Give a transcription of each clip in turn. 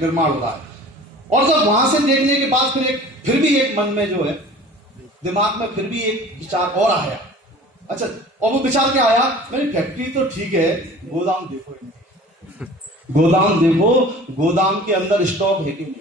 निर्माण हो रहा है। और जब वहां से देखने के बाद फिर भी एक मन में जो है, दिमाग में फिर भी एक विचार और आया। अच्छा, और वो विचार क्या आया, मेरी फैक्ट्री तो ठीक है, गोदाम देखो, गोदाम देखो, गोदाम के अंदर स्टॉक है कि नहीं।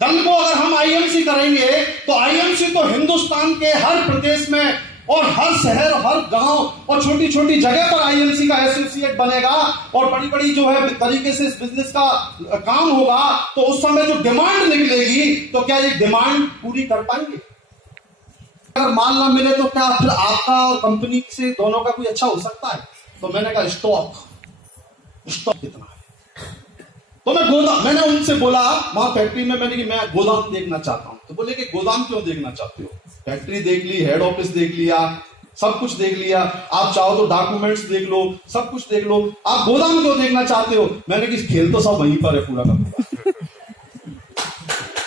कल को अगर हम आईएमसी करेंगे तो आईएमसी तो हिंदुस्तान के हर प्रदेश में और हर शहर, हर गांव और छोटी छोटी जगह पर आईएमसी का एसोसिएट बनेगा और बड़ी बड़ी जो है तरीके से इस बिजनेस का काम होगा। तो उस समय जो डिमांड निकलेगी, तो क्या ये डिमांड पूरी कर पाएंगे? अगर माल ना मिले तो क्या फिर आपका और कंपनी से दोनों का कोई अच्छा हो सकता है? तो मैंने कहा स्टॉक कितना है। तो मैंने उनसे बोला वहां फैक्ट्री में, मैंने कि मैं गोदाम देखना चाहता हूं। तो बोले कि गोदाम क्यों देखना चाहते हो? फैक्ट्री देख ली, हेड ऑफिस देख लिया, सब कुछ देख लिया, आप चाहो तो डॉक्यूमेंट्स देख लो, सब कुछ देख लो, आप गोदाम क्यों देखना चाहते हो? मैंने कि खेल तो सब वहीं पर है पूरा का पूरा।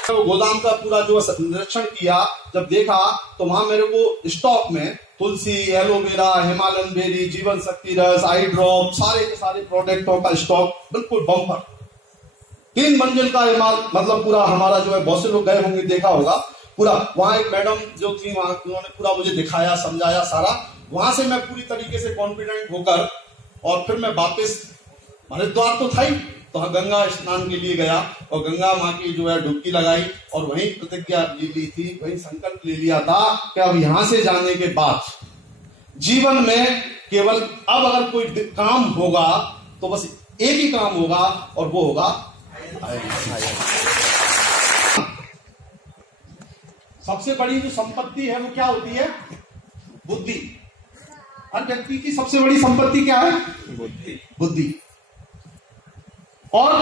तो गोदाम का पूरा जो निरीक्षण किया, जब देखा तो वहां मेरे को स्टॉक में तुलसी, एलोवेरा, हिमालयन बेरी, जीवन शक्ति रस, आई ड्रॉप, सारे के सारे प्रोडक्टों का स्टॉक बिल्कुल बम्पर। 3 मंजिल का मतलब पूरा हमारा जो है, बहुत से लोग गए होंगे, देखा होगा पूरा। वहां एक मैडम जो थी, वहां उन्होंने पूरा मुझे दिखाया, समझाया सारा। वहां से मैं पूरी तरीके से कॉन्फिडेंट होकर और फिर मैं वापस, हरिद्वार तो था ही, तो गंगा स्नान के लिए गया और गंगा माँ की जो है डुबकी लगाई और वहीं प्रतिज्ञा ले ली थी, वहीं संकल्प ले लिया था कि अब यहां से जाने के बाद जीवन में केवल अब अगर कोई काम होगा तो बस एक ही काम होगा और वो होगा सबसे बड़ी जो संपत्ति है वो क्या होती है? बुद्धि। हर व्यक्ति की सबसे बड़ी संपत्ति क्या है? बुद्धि। और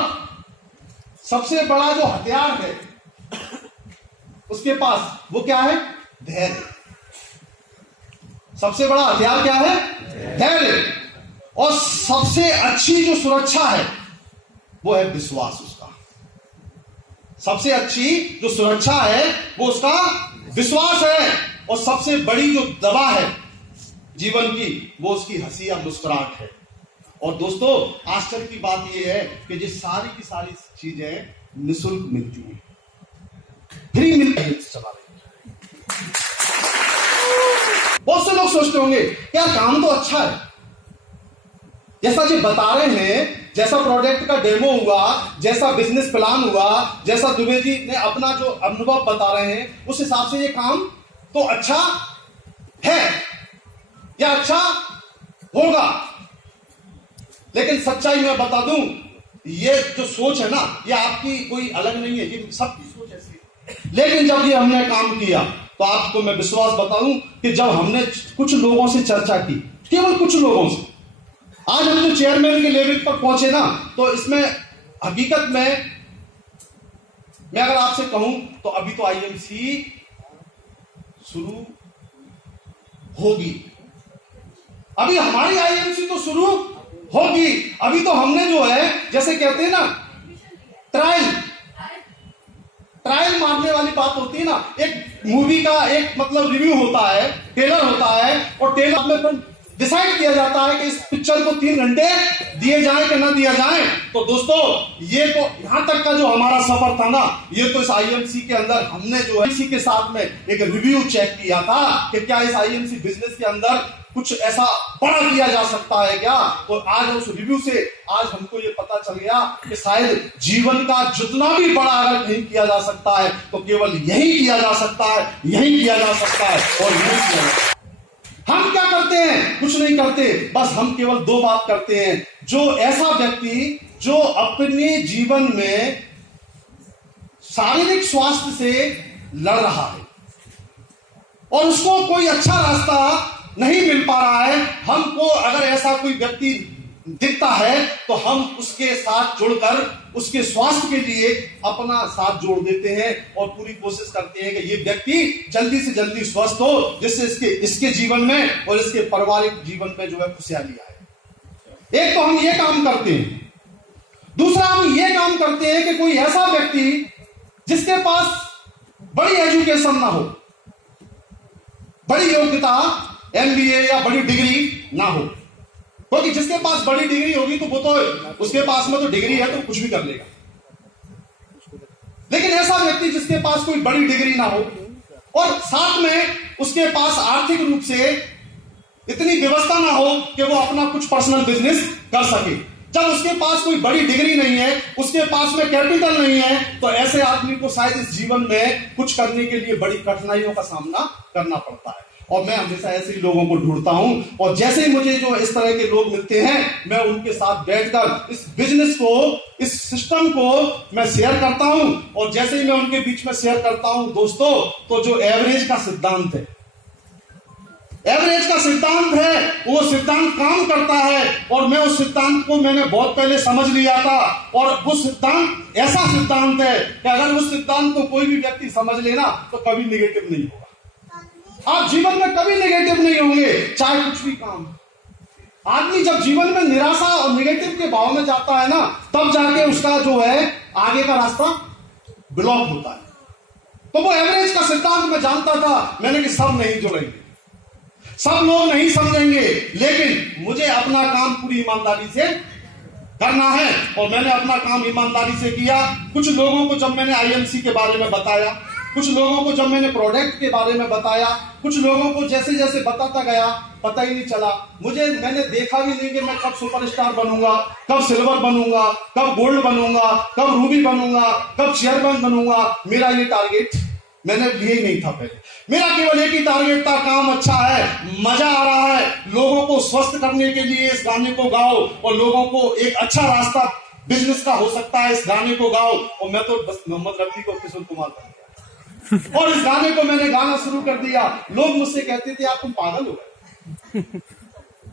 सबसे बड़ा जो हथियार है उसके पास, वो क्या है? धैर्य। सबसे बड़ा हथियार क्या है? धैर्य। और सबसे अच्छी जो सुरक्षा है वो है विश्वास उसका। सबसे अच्छी जो सुरक्षा है वो उसका विश्वास है। और सबसे बड़ी जो दवा है जीवन की, वो उसकी हंसी या मुस्कुराहट है। और दोस्तों, आश्चर्य की बात यह है कि ये सारी की सारी चीजें निःशुल्क मिलती हैं, फ्री मिलती है। बहुत से लोग सोचते होंगे यार काम तो अच्छा है, जैसा जो बता रहे हैं, जैसा प्रोडक्ट का डेमो हुआ, जैसा बिजनेस प्लान हुआ, जैसा दुबे जी ने अपना जो अनुभव बता रहे हैं, उस हिसाब से ये काम तो अच्छा है या अच्छा होगा। लेकिन सच्चाई मैं बता दूं, ये जो सोच है ना, ये आपकी कोई अलग नहीं है, ये सबकी सोच ऐसी है। लेकिन जब ये हमने काम किया तो आपको मैं विश्वास बताऊं कि जब हमने कुछ लोगों से चर्चा की, केवल कुछ लोगों से, आज हम जो चेयरमैन के लेवल पर पहुंचे ना, तो इसमें हकीकत में मैं अगर आपसे कहूं तो अभी तो आईएमसी शुरू होगी, अभी हमारी आईएमसी तो शुरू होगी। अभी तो हमने जो है, जैसे कहते हैं ना, ट्रायल मारने वाली बात होती है ना। एक मूवी का एक मतलब रिव्यू होता है, ट्रेलर होता है, और ट्रेलर में डिसाइड किया जाता है कि इस पिक्चर को 3 घंटे दिए जाएं कि ना दिया जाएं। तो दोस्तों, ये तो यहां तक का जो हमारा सफर था ना, ये तो इस आईएमसी के अंदर हमने जो है इसी के साथ में एक रिव्यू चेक किया था कि क्या इस आईएमसी बिजनेस के अंदर कुछ ऐसा बड़ा किया जा सकता है क्या। तो आज उस रिव्यू से आज हमको ये पता चल गया कि शायद जीवन का जितना भी बड़ा अगर नहीं किया जा सकता है तो केवल यही किया जा सकता है, यही किया जा सकता है और यही किया जा सकता है। हम क्या करते हैं? कुछ नहीं करते, बस हम केवल 2 बात करते हैं। जो ऐसा व्यक्ति जो अपने जीवन में शारीरिक स्वास्थ्य से लड़ रहा है और उसको कोई अच्छा रास्ता नहीं मिल पा रहा है, हमको अगर ऐसा कोई व्यक्ति दिखता है तो हम उसके साथ जुड़कर उसके स्वास्थ्य के लिए अपना साथ जोड़ देते हैं और पूरी कोशिश करते हैं कि ये व्यक्ति जल्दी से जल्दी स्वस्थ हो, जिससे इसके जीवन में और इसके पारिवारिक जीवन में जो है खुशहाली आए। एक तो हम ये काम करते हैं, दूसरा हम ये काम करते हैं कि कोई ऐसा व्यक्ति जिसके पास बड़ी एजुकेशन ना हो, बड़ी योग्यता, एमबीए या बड़ी डिग्री ना हो, क्योंकि जिसके पास बड़ी डिग्री होगी तो वो तो उसके पास में तो डिग्री है तो कुछ भी कर लेगा। लेकिन ऐसा व्यक्ति जिसके पास कोई बड़ी डिग्री ना हो और साथ में उसके पास आर्थिक रूप से इतनी व्यवस्था ना हो कि वो अपना कुछ पर्सनल बिजनेस कर सके, जब उसके पास कोई बड़ी डिग्री नहीं है, उसके पास में कैपिटल नहीं है, तो ऐसे आदमी को शायद इस जीवन में कुछ करने के लिए बड़ी कठिनाइयों का सामना करना पड़ता है। और मैं हमेशा ऐसे ही लोगों को ढूंढता हूं, और जैसे ही मुझे जो इस तरह के लोग मिलते हैं, मैं उनके साथ बैठकर इस बिजनेस को, इस सिस्टम को मैं शेयर करता हूं। और जैसे ही मैं उनके बीच में शेयर करता हूं दोस्तों, तो जो एवरेज का सिद्धांत है, एवरेज का सिद्धांत है, वो सिद्धांत काम करता है। और मैं उस सिद्धांत को मैंने बहुत पहले समझ लिया था, और वो सिद्धांत ऐसा सिद्धांत है कि अगर उस सिद्धांत को कोई भी व्यक्ति समझ लेना तो कभी निगेटिव नहीं होगा। आप जीवन में कभी नेगेटिव नहीं होंगे, चाहे कुछ भी काम। आदमी जब जीवन में निराशा और नेगेटिव के भाव में जाता है ना, तब जाके उसका जो है आगे का रास्ता ब्लॉक होता है। तो वो एवरेज का सिद्धांत मैं जानता था, मैंने कि सब नहीं जुड़ेंगे, सब लोग नहीं समझेंगे, लेकिन मुझे अपना काम पूरी ईमानदारी से करना है। और मैंने अपना काम ईमानदारी से किया। कुछ लोगों को जब मैंने आईएमसी के बारे में बताया, कुछ लोगों को जब मैंने प्रोडक्ट के बारे में बताया, कुछ लोगों को जैसे जैसे बताता गया, पता ही नहीं चला मैंने देखा भी नहीं कि मैं कब सुपरस्टार बनूंगा, कब सिल्वर बनूंगा, कब गोल्ड बनूंगा, कब रूबी बनूंगा, कब चेयरमैन बनूंगा। मेरा ये टारगेट मैंने लिए ही नहीं था पहले। मेरा केवल एक ही टारगेट था, काम अच्छा है, मजा आ रहा है, लोगों को स्वस्थ करने के लिए इस गाने को गाओ, और लोगों को एक अच्छा रास्ता बिजनेस का हो सकता है, इस गाने को गाओ। और मैं तो बस मोहम्मद रफी को किशोर कुमार बन गया, और इस गाने को मैंने गाना शुरू कर दिया। लोग मुझसे कहते थे, आप तुम पागल हो गए।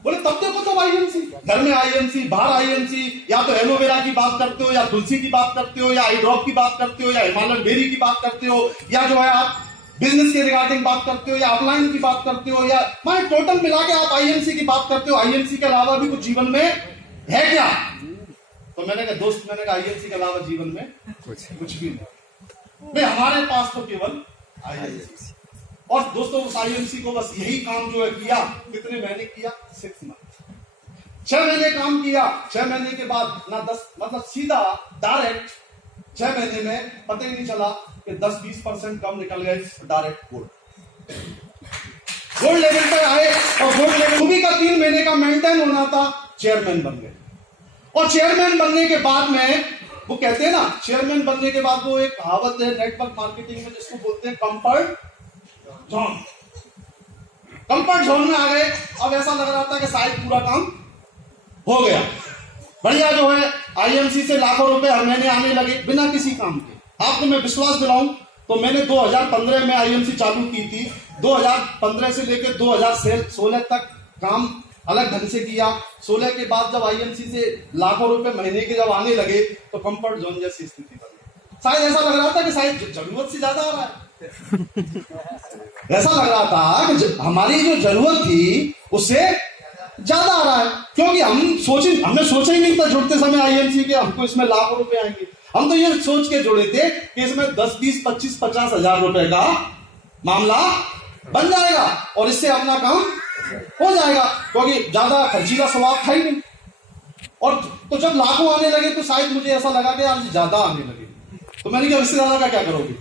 बोले तब देखो तो आईएमसी, घर में आईएमसी, बाहर आईएमसी, या तो एलोवेरा की बात करते हो, या तुलसी की बात करते हो, या आई ड्रॉप की बात करते हो, या हिमालयन बेरी की बात करते हो, या जो है आप बिजनेस के रिगार्डिंग बात करते हो, या अपलाइन की बात करते हो, या मैं टोटल मिला के आप आईएमसी की बात करते हो। आईएमसी के अलावा भी कुछ जीवन में है क्या? तो मैंने कहा दोस्त, मैंने कहा आईएमसी के अलावा जीवन में कुछ भी नहीं। भाई हमारे पास तो केवल आईएमसी। और दोस्तों उस आईएमसी को बस यही काम जो है किया। कितने महीने किया? 6 मंथ, 6 महीने काम किया। 6 महीने के बाद ना 10, मतलब सीधा डायरेक्ट 6 महीने में पता ही नहीं चला कि 10-20% कम निकल गए, डायरेक्ट गोल्ड लेवल पर आए। और गोल्ड लेवल भी का 3 महीने का मेंटेन होना था, चेयरमैन बन गए। और चेयरमैन बनने के बाद में वो कहते हैं ना, चेयरमैन बनने के बाद वो एक कहावत है नेटवर्क मार्केटिंग में, जिसको बोलते हैं कंफर्ट जोन। कंफर्ट जोन में आ गए। अब ऐसा लग रहा था कि शायद पूरा काम हो गया, बढ़िया जो है आईएमसी से लाखों रुपए हर महीने आने लगे बिना किसी काम के। आपको मैं विश्वास दिलाऊं तो मैंने 2015 में आईएमसी चालू की थी। 2015 से लेकर 2016 तक काम अलग ढंग से किया। 16 के बाद जब आईएमसी से लाखों रुपए महीने के जब आने लगे, तो कंफर्ट जोन जैसी स्थिति बन गई। शायद ऐसा लग रहा था कि शायद जरूरत से ज्यादा आ रहा है। ऐसा लग रहा था कि हमारी जो जरूरत थी उससे ज्यादा आ रहा है, क्योंकि हमने सोचा ही नहीं था जुड़ते समय आईएमसी के हमको इसमें लाखों रुपए आएंगे। हम तो ये सोच के जुड़े थे कि इसमें 10, 20, 25, 50 हजार रुपए का मामला बन जाएगा और इससे अपना काम हो जाएगा, क्योंकि ज्यादा खर्चीला स्वभाव था ही नहीं। और तो जब लाखों आने लगे तो शायद मुझे ऐसा लगा कि आज ज्यादा आने लगे, तो मैंने कहा इससे ज्यादा का क्या करोगे।